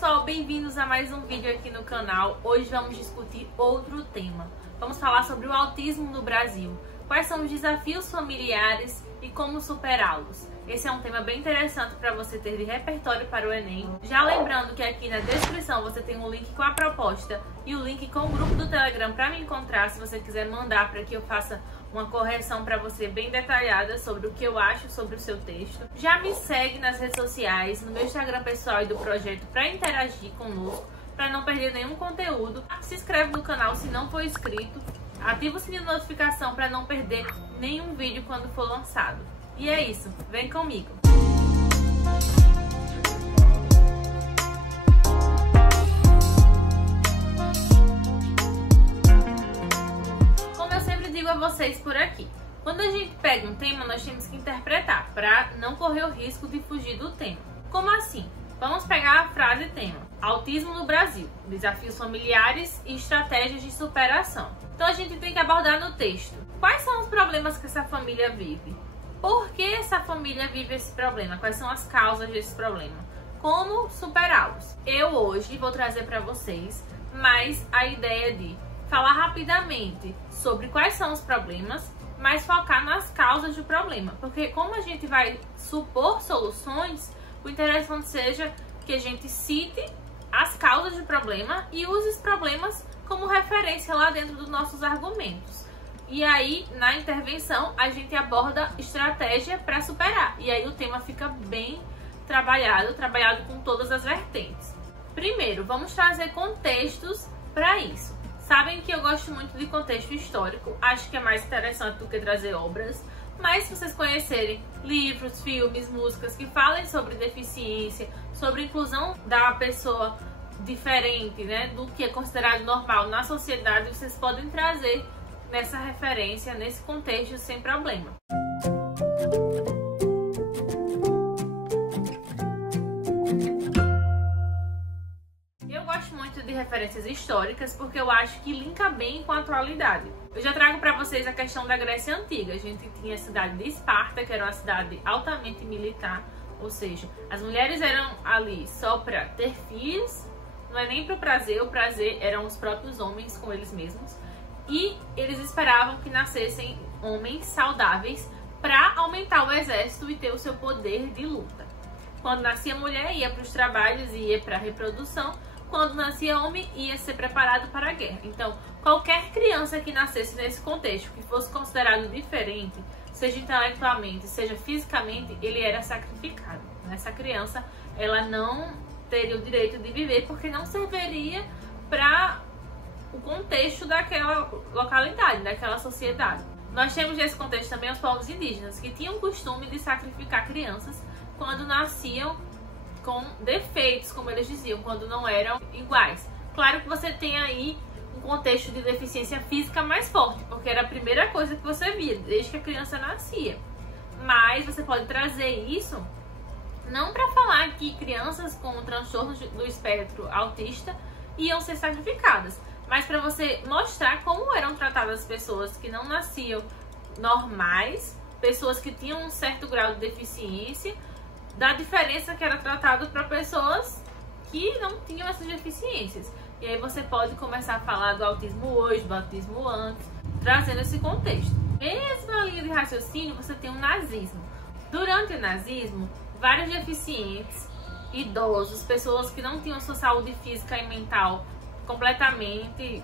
pessoal, bem-vindos a mais um vídeo aqui no canal. Hoje vamos discutir outro tema. Vamos falar sobre o autismo no Brasil. Quais são os desafios familiares e como superá-los. Esse é um tema bem interessante para você ter de repertório para o Enem. Já lembrando que aqui na descrição você tem um link com a proposta e o link com o grupo do Telegram para me encontrar, se você quiser mandar para que eu faça uma correção para você bem detalhada sobre o que eu acho sobre o seu texto. Já me segue nas redes sociais, no meu Instagram pessoal e do projeto para interagir conosco, para não perder nenhum conteúdo. Se inscreve no canal se não for inscrito. Ativa o sininho de notificação para não perder nenhum vídeo quando for lançado. E é isso, vem comigo! Como eu sempre digo a vocês por aqui, quando a gente pega um tema, nós temos que interpretar para não correr o risco de fugir do tema. Como assim? Vamos pegar a frase tema: autismo no Brasil, desafios familiares e estratégias de superação. Então a gente tem que abordar no texto quais são os problemas que essa família vive, por que essa família vive esse problema, quais são as causas desse problema, como superá-los. Eu hoje vou trazer para vocês mais a ideia de falar rapidamente sobre quais são os problemas, mas focar nas causas do problema, porque como a gente vai supor soluções, o interessante seja que a gente cite as causas do problema e use os problemas como referência lá dentro dos nossos argumentos. E aí, na intervenção, a gente aborda estratégia para superar. E aí o tema fica bem trabalhado com todas as vertentes. Primeiro, vamos trazer contextos para isso. Sabem que eu gosto muito de contexto histórico, acho que é mais interessante do que trazer obras. Mas se vocês conhecerem livros, filmes, músicas que falem sobre deficiência, sobre inclusão da pessoa diferente, né, do que é considerado normal na sociedade, vocês podem trazer nessa referência, nesse contexto, sem problema. Eu gosto muito de referências históricas porque eu acho que linka bem com a atualidade. Eu já trago para vocês a questão da Grécia Antiga. A gente tinha a cidade de Esparta, que era uma cidade altamente militar, ou seja, as mulheres eram ali só para ter filhos, não é nem para o prazer eram os próprios homens com eles mesmos. E eles esperavam que nascessem homens saudáveis para aumentar o exército e ter o seu poder de luta. Quando nascia mulher, ia para os trabalhos e ia para a reprodução. Quando nascia homem, ia ser preparado para a guerra. Então, qualquer criança que nascesse nesse contexto, que fosse considerado diferente, seja intelectualmente, seja fisicamente, ele era sacrificado. Essa criança, ela não teria o direito de viver porque não serviria para o contexto daquela localidade, daquela sociedade. Nós temos nesse contexto também os povos indígenas, que tinham o costume de sacrificar crianças quando nasciam com defeitos, como eles diziam, quando não eram iguais. Claro que você tem aí um contexto de deficiência física mais forte, porque era a primeira coisa que você via desde que a criança nascia. Mas você pode trazer isso não para falar que crianças com transtornos do espectro autista iam ser sacrificadas, mas para você mostrar como eram tratadas as pessoas que não nasciam normais, pessoas que tinham um certo grau de deficiência, da diferença que era tratado para pessoas que não tinham essas deficiências. E aí você pode começar a falar do autismo hoje, do autismo antes, trazendo esse contexto. Mesma linha de raciocínio, você tem o nazismo. Durante o nazismo, vários deficientes, idosos, pessoas que não tinham sua saúde física e mental completamente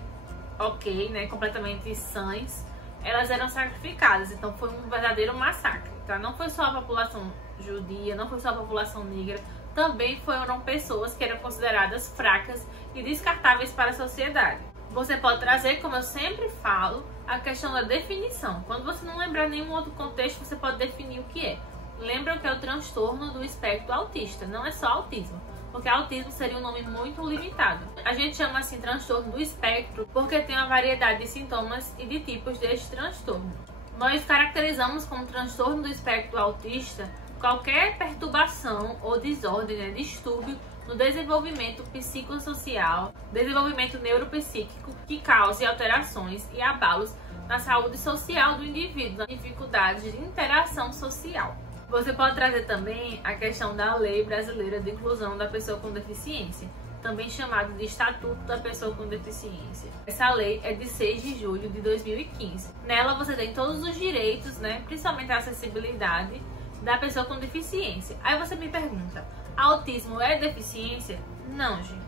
ok, né, completamente sãs, elas eram sacrificadas. Então foi um verdadeiro massacre, tá? Não foi só a população judia, não foi só a população negra, também foram pessoas que eram consideradas fracas e descartáveis para a sociedade. Você pode trazer, como eu sempre falo, a questão da definição. Quando você não lembrar nenhum outro contexto, você pode definir o que é. Lembra que é o transtorno do espectro autista, não é só autismo, porque autismo seria um nome muito limitado. A gente chama assim transtorno do espectro porque tem uma variedade de sintomas e de tipos deste transtorno. Nós caracterizamos como transtorno do espectro autista qualquer perturbação ou desordem, né, distúrbio no desenvolvimento psicossocial, desenvolvimento neuropsíquico que cause alterações e abalos na saúde social do indivíduo, na dificuldade de interação social. Você pode trazer também a questão da lei brasileira de inclusão da pessoa com deficiência. também chamado de Estatuto da Pessoa com Deficiência. Essa lei é de 6 de julho de 2015. Nela você tem todos os direitos, né, principalmente a acessibilidade da pessoa com deficiência. Aí você me pergunta, autismo é deficiência? Não, gente.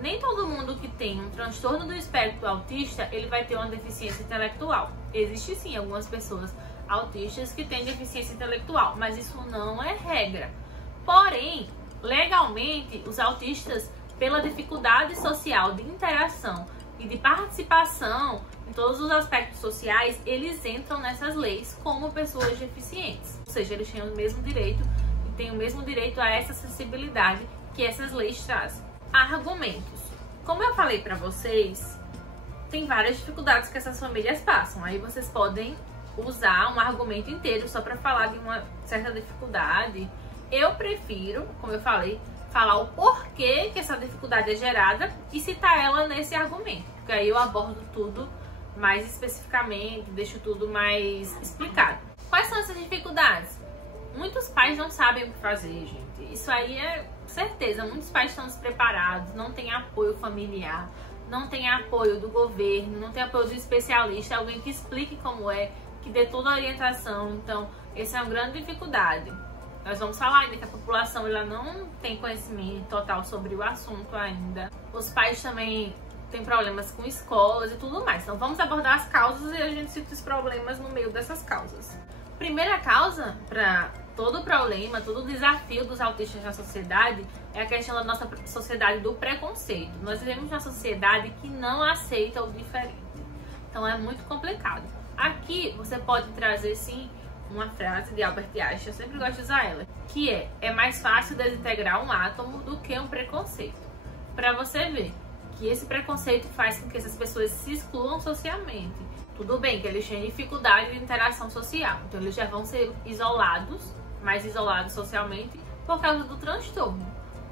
Nem todo mundo que tem um transtorno do espectro autista, ele vai ter uma deficiência intelectual. Existe sim algumas pessoas autistas que têm deficiência intelectual, mas isso não é regra. Porém, legalmente, os autistas, pela dificuldade social de interação e de participação em todos os aspectos sociais, eles entram nessas leis como pessoas deficientes. Ou seja, eles têm o mesmo direito e têm o mesmo direito a essa acessibilidade que essas leis trazem. Argumentos. Como eu falei pra vocês, tem várias dificuldades que essas famílias passam. Aí vocês podem usar um argumento inteiro só pra falar de uma certa dificuldade. Eu prefiro, como eu falei, falar o porquê que essa dificuldade é gerada e citar ela nesse argumento. Porque aí eu abordo tudo mais especificamente, deixo tudo mais explicado. Quais são essas dificuldades? Muitos pais não sabem o que fazer, gente. Isso aí é certeza. Muitos pais estão despreparados, não tem apoio familiar, não tem apoio do governo, não tem apoio do especialista, alguém que explique como é, que dê toda a orientação. Então, essa é uma grande dificuldade. Nós vamos falar ainda que a população ela não tem conhecimento total sobre o assunto ainda. Os pais também têm problemas com escolas e tudo mais. Então vamos abordar as causas e a gente cita os problemas no meio dessas causas. Primeira causa para todo problema, todo desafio dos autistas na sociedade é a questão da nossa sociedade do preconceito. Nós vivemos uma sociedade que não aceita o diferente. Então é muito complicado. Aqui você pode trazer sim uma frase de Albert Einstein, eu sempre gosto de usar ela, que é mais fácil desintegrar um átomo do que um preconceito. Para você ver que esse preconceito faz com que essas pessoas se excluam socialmente. Tudo bem que eles têm dificuldade de interação social, então eles já vão ser isolados, mais isolados socialmente, por causa do transtorno.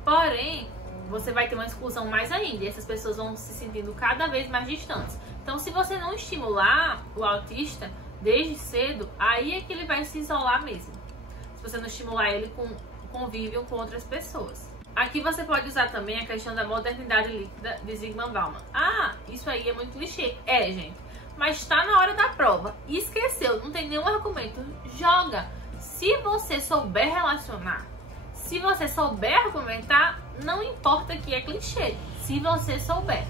Porém, você vai ter uma exclusão mais ainda, e essas pessoas vão se sentindo cada vez mais distantes. Então, se você não estimular o autista desde cedo, aí é que ele vai se isolar mesmo. Se você não estimular ele com convívio com outras pessoas. Aqui você pode usar também a questão da modernidade líquida de Zygmunt Bauman. Ah, isso aí é muito clichê. É, gente. Mas tá na hora da prova. Esqueceu, não tem nenhum argumento. Joga. Se você souber relacionar, se você souber argumentar, não importa que é clichê. Se você souber.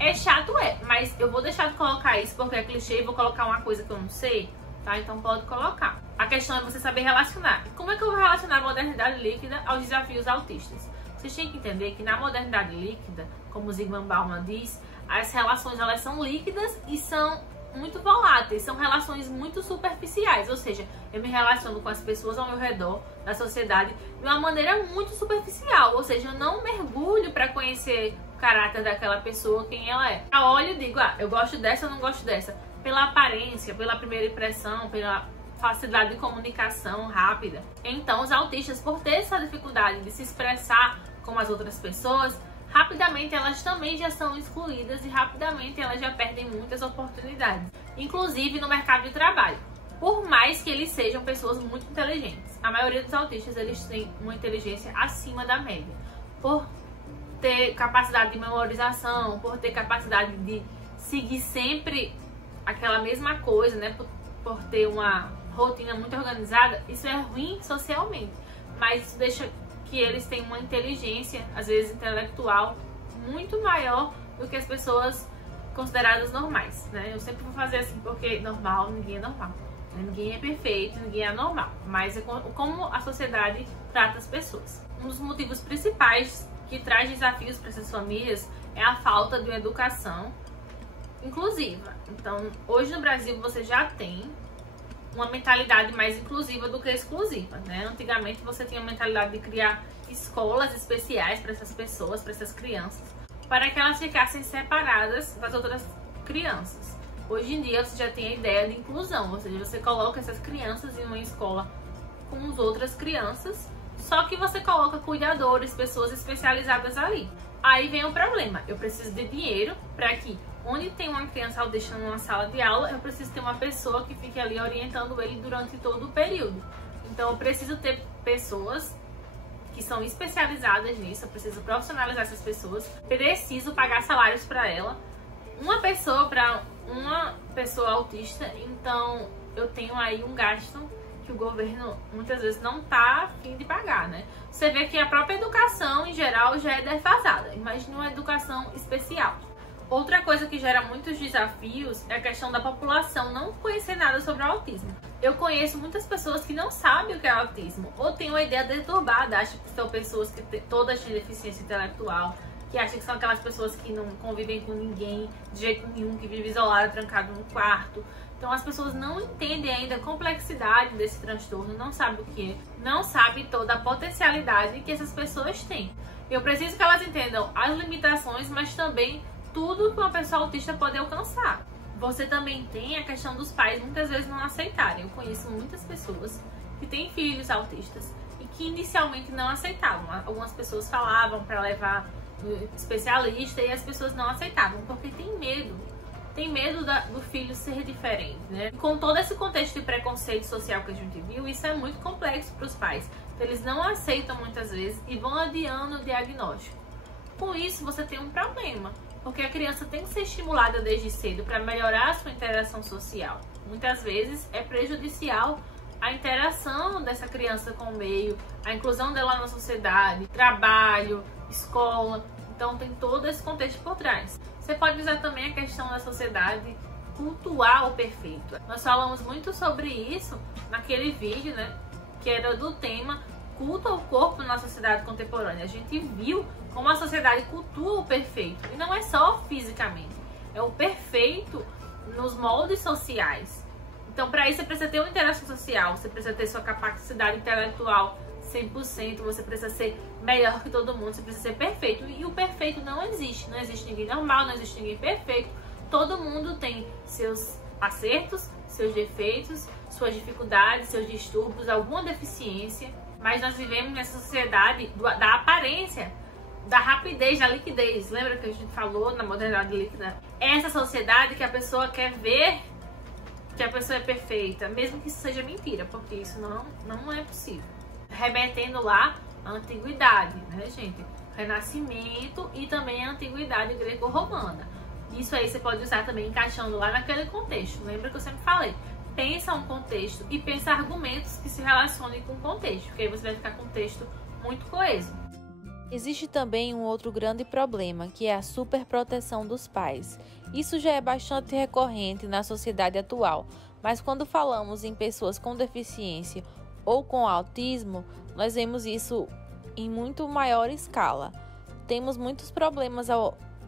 É chato, mas eu vou deixar de colocar isso porque é clichê e vou colocar uma coisa que eu não sei, tá? Então pode colocar. A questão é você saber relacionar. E como é que eu vou relacionar a modernidade líquida aos desafios autistas? Vocês têm que entender que na modernidade líquida, como Zygmunt Bauman diz, as relações elas são líquidas e são muito voláteis, são relações muito superficiais, ou seja, eu me relaciono com as pessoas ao meu redor, da sociedade, de uma maneira muito superficial, ou seja, eu não mergulho para conhecer o caráter daquela pessoa, quem ela é. Eu olho e digo, eu gosto dessa ou não gosto dessa, pela aparência, pela primeira impressão, pela facilidade de comunicação rápida. Então, os autistas, por ter essa dificuldade de se expressar como as outras pessoas, rapidamente elas também já são excluídas e rapidamente elas já perdem muitas oportunidades, inclusive no mercado de trabalho, por mais que eles sejam pessoas muito inteligentes. A maioria dos autistas eles têm uma inteligência acima da média, por ter capacidade de memorização, por ter capacidade de seguir sempre aquela mesma coisa, né? Por ter uma rotina muito organizada. Isso é ruim socialmente, mas isso deixa que eles têm uma inteligência, às vezes intelectual, muito maior do que as pessoas consideradas normais, né? Eu sempre vou fazer assim porque normal, ninguém é normal, né? Ninguém é perfeito, ninguém é normal, mas é como a sociedade trata as pessoas. Um dos motivos principais que traz desafios para essas famílias é a falta de uma educação inclusiva. Então, hoje no Brasil você já tem uma mentalidade mais inclusiva do que exclusiva, né? Antigamente você tinha a mentalidade de criar escolas especiais para essas pessoas, para essas crianças, para que elas ficassem separadas das outras crianças. Hoje em dia você já tem a ideia de inclusão, ou seja, você coloca essas crianças em uma escola com as outras crianças, só que você coloca cuidadores, pessoas especializadas ali. Aí vem o problema, eu preciso de dinheiro para que onde tem uma criança autista numa sala de aula, eu preciso ter uma pessoa que fique ali orientando ele durante todo o período. Então eu preciso ter pessoas que são especializadas nisso. Eu preciso profissionalizar essas pessoas, preciso pagar salários para ela. Uma pessoa para uma pessoa autista, então eu tenho aí um gasto que o governo muitas vezes não tá a fim de pagar, né? Você vê que a própria educação em geral já é defasada, imagina uma educação especial. Outra coisa que gera muitos desafios é a questão da população não conhecer nada sobre o autismo. Eu conheço muitas pessoas que não sabem o que é autismo, ou têm uma ideia deturbada, acham que são pessoas que todas têm deficiência intelectual, que acham que são aquelas pessoas que não convivem com ninguém de jeito nenhum, que vivem isolado, trancado num quarto. Então as pessoas não entendem ainda a complexidade desse transtorno, não sabem o que é, não sabem toda a potencialidade que essas pessoas têm. Eu preciso que elas entendam as limitações, mas também tudo que uma pessoa autista pode alcançar. Você também tem a questão dos pais muitas vezes não aceitarem. Eu conheço muitas pessoas que têm filhos autistas e que inicialmente não aceitavam. Algumas pessoas falavam para levar no especialista e as pessoas não aceitavam porque tem medo. Tem medo do filho ser diferente, né? Com todo esse contexto de preconceito social que a gente viu, isso é muito complexo para os pais. Então, eles não aceitam muitas vezes e vão adiando o diagnóstico. Com isso, você tem um problema, porque a criança tem que ser estimulada desde cedo para melhorar a sua interação social. Muitas vezes é prejudicial a interação dessa criança com o meio, a inclusão dela na sociedade, trabalho, escola. Então tem todo esse contexto por trás. Você pode usar também a questão da sociedade cultuar o perfeito. Nós falamos muito sobre isso naquele vídeo, né, que era do tema culto ao corpo na sociedade contemporânea. A gente viu como a sociedade cultua o perfeito. E não é só fisicamente, é o perfeito nos moldes sociais. Então, para isso, você precisa ter uma interação social, você precisa ter sua capacidade intelectual 100%, você precisa ser melhor que todo mundo, você precisa ser perfeito. E o perfeito não existe. Não existe ninguém normal, não existe ninguém perfeito. Todo mundo tem seus acertos, seus defeitos, suas dificuldades, seus distúrbios, alguma deficiência. Mas nós vivemos nessa sociedade da aparência, da rapidez, da liquidez. Lembra que a gente falou na modernidade líquida? É essa sociedade que a pessoa quer ver que a pessoa é perfeita, mesmo que isso seja mentira, porque isso não é possível. Remetendo lá a antiguidade, né, gente? Renascimento e também a antiguidade greco-romana. Isso aí você pode usar também encaixando lá naquele contexto. Lembra que eu sempre falei? Pensa um contexto e pensa argumentos que se relacionem com o contexto, porque aí você vai ficar com um texto muito coeso. Existe também um outro grande problema, que é a superproteção dos pais. Isso já é bastante recorrente na sociedade atual, mas quando falamos em pessoas com deficiência ou com autismo, nós vemos isso em muito maior escala. Temos muitos problemas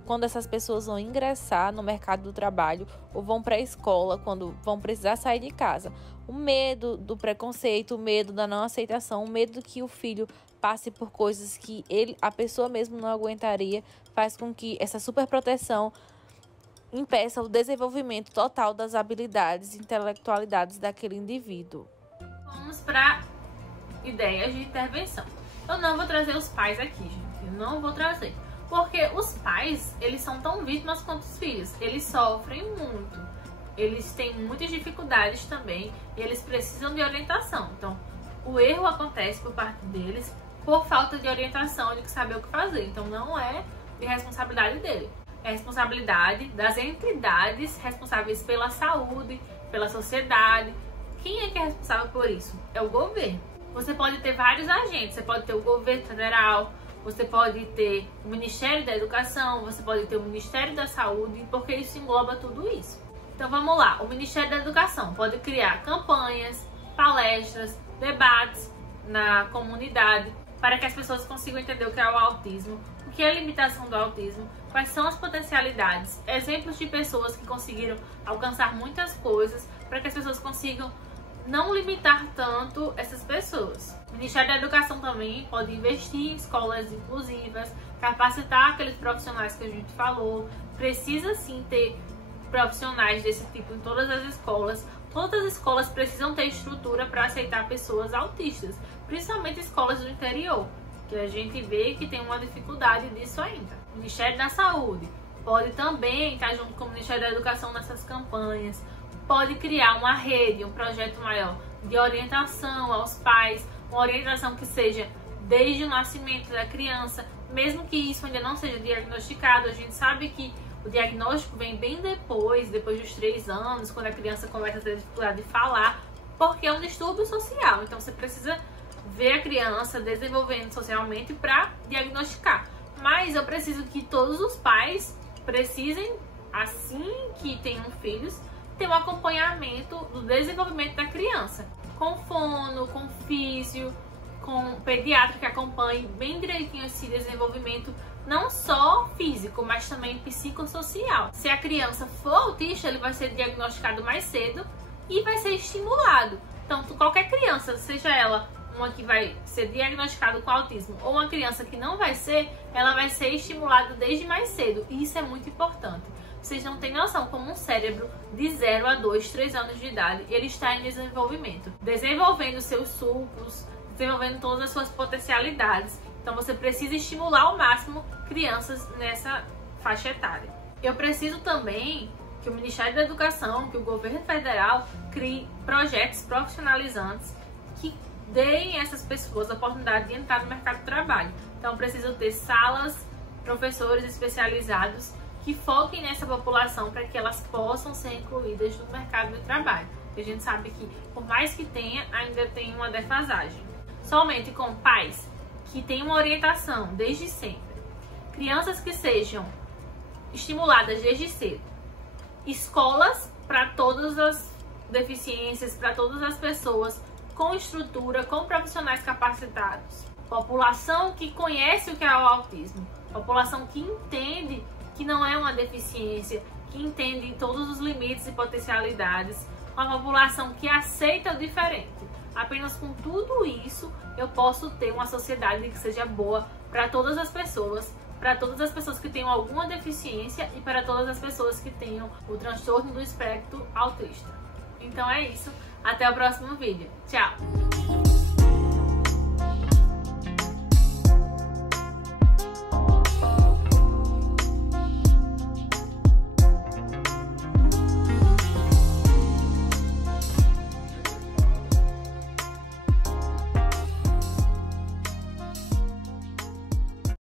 quando essas pessoas vão ingressar no mercado do trabalho ou vão para a escola, quando vão precisar sair de casa. O medo do preconceito, o medo da não aceitação, o medo que o filho passe por coisas que a pessoa mesmo não aguentaria, faz com que essa superproteção impeça o desenvolvimento total das habilidades e intelectualidades daquele indivíduo. Vamos para ideias de intervenção. Eu não vou trazer os pais aqui, gente. Eu não vou trazer. Porque os pais, eles são tão vítimas quanto os filhos. Eles sofrem muito. Eles têm muitas dificuldades também. E eles precisam de orientação. Então, o erro acontece por parte deles por falta de orientação, de saber o que fazer. Então, não é de responsabilidade dele. É responsabilidade das entidades responsáveis pela saúde, pela sociedade. Quem é que é responsável por isso? É o governo. Você pode ter vários agentes. Você pode ter o governo federal, você pode ter o Ministério da Educação, você pode ter o Ministério da Saúde, porque isso engloba tudo isso. Então vamos lá, o Ministério da Educação pode criar campanhas, palestras, debates na comunidade, para que as pessoas consigam entender o que é o autismo, o que é a limitação do autismo, quais são as potencialidades, exemplos de pessoas que conseguiram alcançar muitas coisas, para que as pessoas consigam não limitar tanto essas pessoas. O Ministério da Educação também pode investir em escolas inclusivas, capacitar aqueles profissionais que a gente falou. Precisa sim ter profissionais desse tipo em todas as escolas. Todas as escolas precisam ter estrutura para aceitar pessoas autistas, principalmente escolas do interior, que a gente vê que tem uma dificuldade disso ainda. O Ministério da Saúde pode também estar junto com o Ministério da Educação nessas campanhas. Pode criar uma rede, um projeto maior de orientação aos pais, uma orientação que seja desde o nascimento da criança, mesmo que isso ainda não seja diagnosticado. A gente sabe que o diagnóstico vem bem depois dos 3 anos, quando a criança começa a ter dificuldade de falar, porque é um distúrbio social. Então você precisa ver a criança desenvolvendo socialmente para diagnosticar. Mas eu preciso que todos os pais precisem, assim que tenham filhos, ter um acompanhamento do desenvolvimento da criança, com fono, com físio, com pediatra que acompanhe bem direitinho esse desenvolvimento, não só físico, mas também psicossocial. Se a criança for autista, ele vai ser diagnosticado mais cedo e vai ser estimulado. Então, qualquer criança, seja ela uma que vai ser diagnosticada com autismo ou uma criança que não vai ser, ela vai ser estimulada desde mais cedo. E isso é muito importante. Vocês não têm noção como um cérebro de 0 a 2, 3 anos de idade, ele está em desenvolvimento, desenvolvendo seus sulcos, desenvolvendo todas as suas potencialidades. Então você precisa estimular ao máximo crianças nessa faixa etária. Eu preciso também que o Ministério da Educação, que o governo federal crie projetos profissionalizantes que deem a essas pessoas a oportunidade de entrar no mercado de trabalho. Então preciso ter salas, professores especializados que foquem nessa população para que elas possam ser incluídas no mercado de trabalho. E a gente sabe que, por mais que tenha, ainda tem uma defasagem. Somente com pais que tenham uma orientação desde sempre, crianças que sejam estimuladas desde cedo, escolas para todas as deficiências, para todas as pessoas, com estrutura, com profissionais capacitados, população que conhece o que é o autismo, população que entende que não é uma deficiência, que entende todos os limites e potencialidades, uma população que aceita o diferente. Apenas com tudo isso eu posso ter uma sociedade que seja boa para todas as pessoas que tenham alguma deficiência e para todas as pessoas que tenham o transtorno do espectro autista. Então é isso, até o próximo vídeo. Tchau!